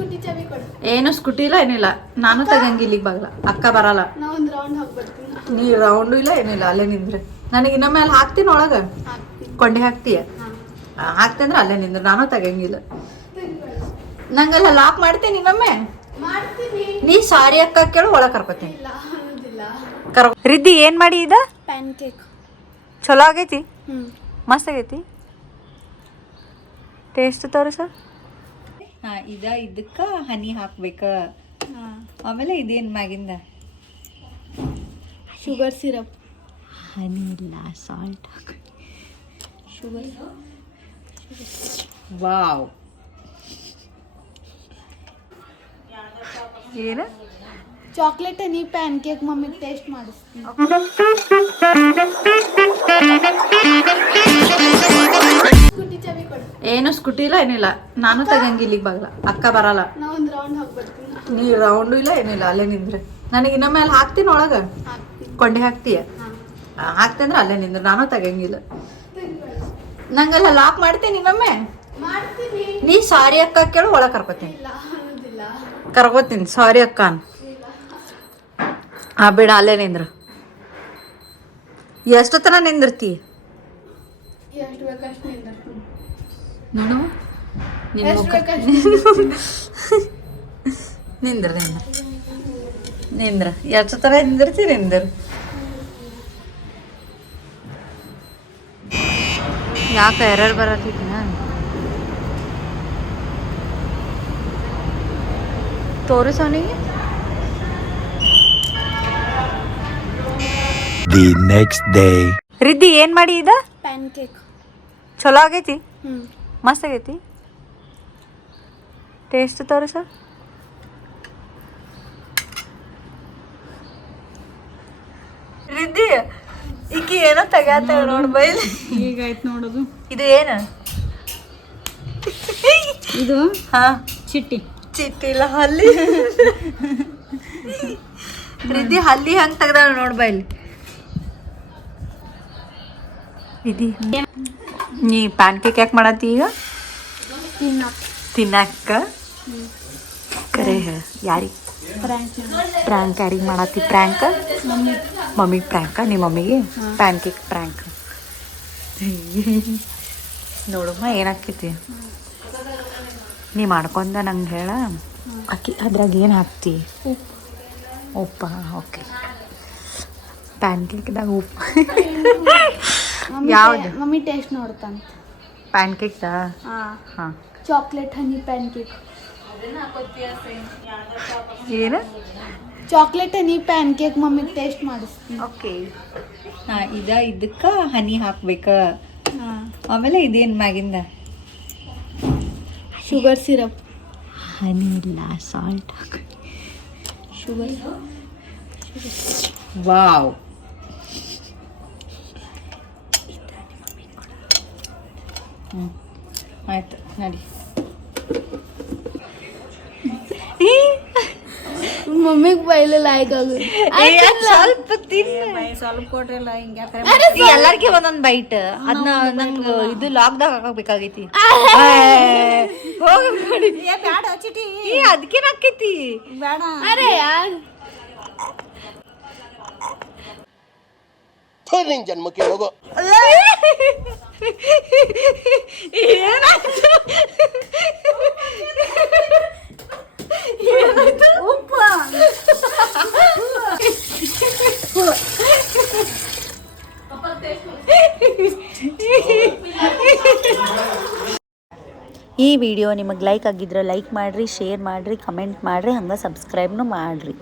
Scooty ಚಾವಿ ಕೊಡು. ಏನು ಸ್ಕೂಟಿ ಇಲ್ಲ ಏನಿಲ್ಲ, ನಾನು ತಗಂಗಿಲ್ಲ ಇಲ್ಲಿಗೆ ಬಾಗಲ, ಅಕ್ಕ ಬರಲ್ಲ. ನಾ ಒಂದು ರೌಂಡ್ ಹೋಗ್ಬರ್ತೀನಿ. ನೀ ರೌಂಡು ಇಲ್ಲ ಏನಿಲ್ಲ, ಅಲ್ಲೇ ನಿಂದ್ರೆ ನನಗೆ ಇನ್ನೊಮ್ಮೆ ಅಲ್ಲಿ ಹಾಕ್ತೀನಿ ಒಳಗೆ ಕೊಂಡೆ ಹಾಕ್ತೀಯ, ಹಾಕ್ತೆ ಅಂದ್ರೆ ಅಲ್ಲೇ ನಿಂದ್ರೆ, ನಾನು ತಗಂಗಿಲ್ಲ. ನಂಗೆಲ್ಲ ಲಾಕ್ ಮಾಡ್ತೀನಿ ಇನ್ನೊಮ್ಮೆ. ನೀ ಸಾರಿ ಅಕ್ಕ ಕೇಳು, ಒಳಗೆ ಕರ್ಕೋತೀನಿ. ರಿದ್ದಿ ಏನ್ ಮಾಡಿ ಇದ ಪ್ಯಾನ್ ಕೇಕ್ ಚಲೋ ಆಗೈತಿ, ಮಸ್ತ್ ಆಗೈತಿ, ಟೇಸ್ಟ್ ತೋರಿಸ. ಹಾ ಇದಕ್ಕ ಹನಿ ಹಾಕ್ಬೇಕ, ಆಮೇಲೆ ಇದೇನ್ ಮ್ಯಾಗಿಂದ ಶುಗರ್ ಸಿರಪ್. ಹನಿ ಇಲ್ಲ, ಸಾಲ್ಟ್ ಹಾಕ. ಶುಗರ್. ವಾವ್, ಏನು ಚಾಕ್ಲೇಟ್ ಹನಿ ಪ್ಯಾನ್ ಕೇಕ್ ಮಮ್ಮಿಗೆ ಟೇಸ್ಟ್ ಮಾಡಿಸ್ತೀನಿ. ಸ್ಕೂಟಿ ಚಾವಿ ಕೊಡು. ಏನು ಸ್ಕೂಟಿ ಇಲ್ಲ ಏನಿಲ್ಲ, ನಾನು ತಗಂಗಿಲ್ಲ ಇಲ್ಲಿಗೆ ಬಾಗಲ, ಅಕ್ಕ ಬರಲ್ಲ. ನಾ ಒಂದು ರೌಂಡ್ ಹೋಗ್ಬರ್ತೀನಿ. ನೀ ರೌಂಡು ಇಲ್ಲ ಏನಿಲ್ಲ, ಅಲ್ಲೇ ನಿಂದ್ರೆ ನನಗೆ ಇನ್ನೊಮ್ಮೆ ಅಲ್ಲಿ ಹಾಕ್ತೀನಿ ಒಳಗೆ ಕೊಂಡೆ ಹಾಕ್ತೀಯ, ಹಾಕ್ತೆ ಅಂದ್ರೆ ಅಲ್ಲೇ ನಿಂದ್ರೆ, ನಾನು ತಗಂಗಿಲ್ಲ. ನಂಗೆಲ್ಲ ಲಾಕ್ ಮಾಡ್ತೀನಿ ಇನ್ನೊಮ್ಮೆ. ನೀ ಸಾರಿ ಅಕ್ಕ ಕೇಳು, ಒಳಗೆ ಕರ್ಕೋತೀನಿ. ಕರ್ಕೋತೀನಿ ಸಾರಿ ಅಕ್ಕ ಬಿಡ, ಅಲ್ಲೇ ನಿಂದ್ರು. ಎಷ್ಟೊತ್ತನ ನಿಂದಿರ್ತಿ ನೋಡು, ನಿಂದ್ರ ನಿಂದ್ರ ಎಷ್ಟೊತ್ತನ ನಿಂದಿರ್ತಿ, ನಿಂದ್ರ. ಯಾಕೆ ಎರರ್ ಬರತ್ತಿದ್ನ? ತೋರಿಸೋನಿಗೆ. The next day. ರಿದ್ದಿ ಏನ್ ಮಾಡಿ ಇದ ಪ್ಯಾನ್ ಕೇಕ್ ಚಲೋ ಆಗೈತಿ, ಮಸ್ತ್ ಆಗೈತಿ, ಟೇಸ್ಟ್ ತೋರಿಸ. ರಿದ್ದಿ ಈಕಿ ಏನೋ ತಗಾತ ನೋಡ್ ಬೈಲ್. ಈಗ ಆಯ್ತು ನೋಡೋದು. ಇದು ಏನು? ಇದು ಹಾ ಚಿಟ್ಟಿ. ಚಿಟ್ಟಿ ಇಲ್ಲ, ಹಲ್ಲಿ. ರಿದ್ದಿ ಹಲ್ಲಿ ಹಂಗೆ ತೆಗ್ದಾಳ ನೋಡ್ ಬೈಲ್. ಇದು ನೀ ಪ್ಯಾನ್ ಕೇಕ್ ಯಾಕೆ ಮಾಡತ್ತಿ ಈಗ? ತಿನ್ನಕ್ಕ ಕರೆ ಹೇಳ, ಯಾರಿಗೆ ಪ್ರ್ಯಾಂಕ್ ಯಾರಿಗೆ ಮಾಡತ್ತಿ? ಪ್ರ್ಯಾಂಕ್ ಮಮ್ಮಿಗೆ ಪ್ರ್ಯಾಂಕ, ನಿಮ್ಮ ಮಮ್ಮಿಗೆ ಪ್ಯಾನ್ ಕೇಕ್ ಪ್ರ್ಯಾಂಕ್. ನೋಡಮ್ಮ ಏನಾಕೈತಿ, ನೀ ಮಾಡ್ಕೊಂಡ ನಂಗೆ ಹೇಳ. ಅಕ್ಕಿ ಅದ್ರಾಗ ಏನು ಹಾಕ್ತಿ? ಉಪ್ಪ. ಓಕೆ, ಪ್ಯಾನ್ ಕೇಕ್ದಾಗ ಉಪ್ಪು. ಯಾವ್ದು ಮಮ್ಮಿ ಟೇಸ್ಟ್ ನೋಡ್ತಾನೆ. ಪ್ಯಾನ್ ಕೇಕ್ದಾ? ಹಾಂ, ಚಾಕ್ಲೇಟ್ ಹನಿ ಪ್ಯಾನ್ ಕೇಕ್. ಏನು? ಚಾಕ್ಲೇಟ್ ಹನಿ ಪ್ಯಾನ್ ಕೇಕ್ ಮಮ್ಮಿಗೆ ಟೇಸ್ಟ್ ಮಾಡಿಸ್ತೀನಿ. ಓಕೆ. ಹಾಂ, ಇದಕ್ಕೆ ಹನಿ ಹಾಕ್ಬೇಕ, ಆಮೇಲೆ ಇದೇನು ಮ್ಯಾಗಿಂದ ಶುಗರ್ ಸಿರಪ್. ಹನಿ ಇಲ್ಲ, ಸಾಲ್ಟ್ ಹಾಕ. ಶುಗರ್. ವಾವ್, ಆಯ್ತು ನಡಿ. ಮಮ್ಮಿಗೆ ಬೈಲೆ ಲಾಯ್ಕ್ ಆಗುತ್ತೆ. ಸ್ವಲ್ಪ ತಿನ್ನ, ಸ್ವಲ್ಪ ಕೊಟ್ರಿಲ್ಲ ಹಿಂಗೆ ಎಲ್ಲರಿಗೆ ಒಂದೊಂದು ಬೈಟ್. ಅದನ್ನ ನಂಗೆ ಇದು ಲಾಕ್ದಾಗ ಹಾಕಬೇಕಾಗೈತಿ. ಹೋಗಿ ಬೇಡ ಚಿಟಿ, ಅದಕ್ಕೇನು ಹಾಕೈತಿ? ಬೇಡ. ಅರೆ ಯಾರ್ ನಿನ್ ಜನ್ಮಕ್ಕೆ ಹೋಗೋ. ಈ ವಿಡಿಯೋ ನಿಮಗೆ ಲೈಕ್ ಆಗಿದ್ರೆ ಲೈಕ್ ಮಾಡಿರಿ, ಶೇರ್ ಮಾಡಿರಿ, ಕಮೆಂಟ್ ಮಾಡಿರಿ, ಹಂಗೆ ಸಬ್ಸ್ಕ್ರೈಬ್ನು ಮಾಡಿರಿ.